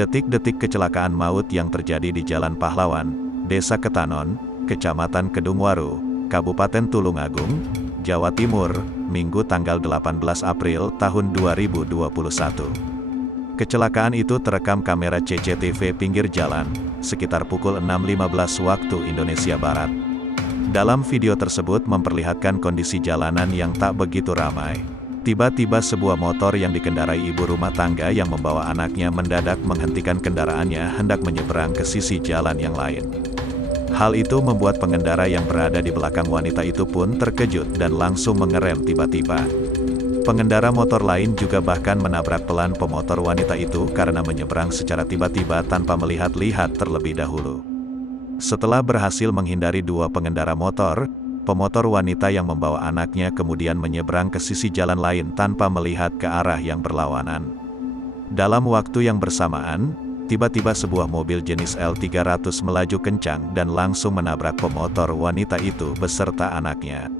Detik-detik kecelakaan maut yang terjadi di Jalan Pahlawan, Desa Ketanon, Kecamatan Kedungwaru, Kabupaten Tulungagung, Jawa Timur, Minggu tanggal 18 April tahun 2021. Kecelakaan itu terekam kamera CCTV pinggir jalan, sekitar pukul 6.15 waktu Indonesia Barat. Dalam video tersebut memperlihatkan kondisi jalanan yang tak begitu ramai. Tiba-tiba sebuah motor yang dikendarai ibu rumah tangga yang membawa anaknya mendadak menghentikan kendaraannya hendak menyeberang ke sisi jalan yang lain. Hal itu membuat pengendara yang berada di belakang wanita itu pun terkejut dan langsung mengerem tiba-tiba. Pengendara motor lain juga bahkan menabrak pelan pemotor wanita itu karena menyeberang secara tiba-tiba tanpa melihat-lihat terlebih dahulu. Setelah berhasil menghindari dua pengendara motor, pemotor wanita yang membawa anaknya kemudian menyeberang ke sisi jalan lain tanpa melihat ke arah yang berlawanan. Dalam waktu yang bersamaan, tiba-tiba sebuah mobil jenis L300 melaju kencang dan langsung menabrak pemotor wanita itu beserta anaknya.